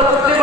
প্রত্যেক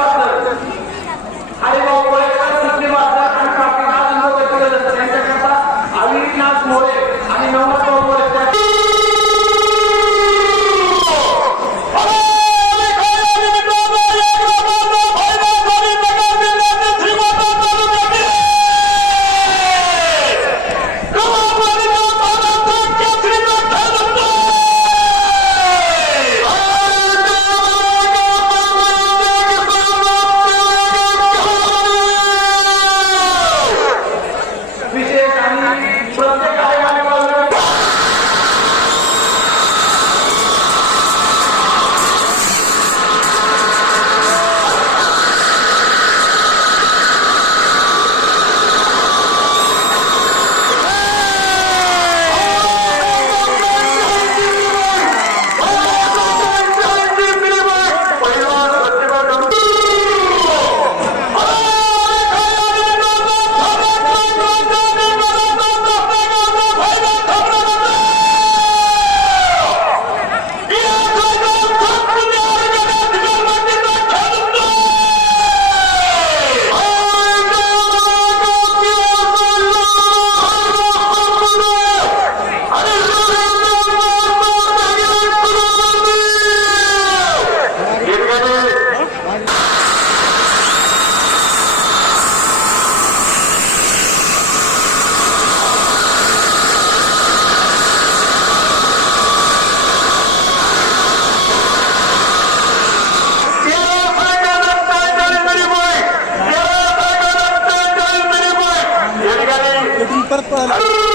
para, para.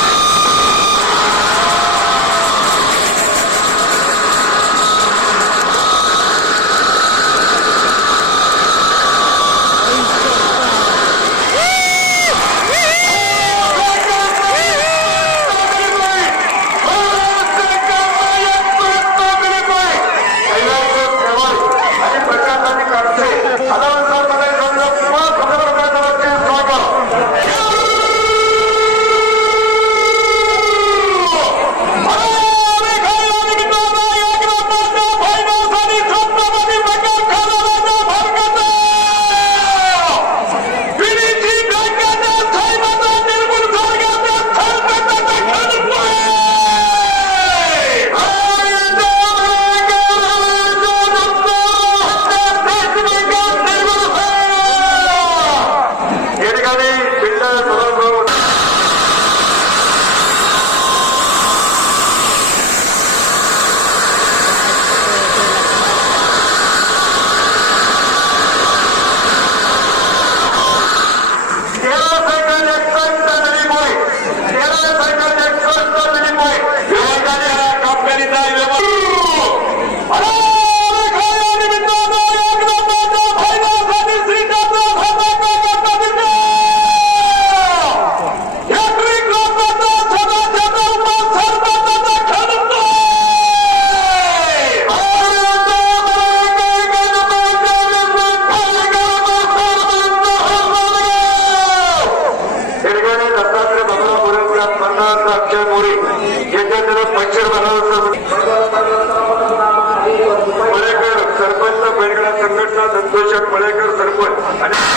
Malekar सरपंच बैलगाडा संघटना संतोषक मळेकर सरपंच आणि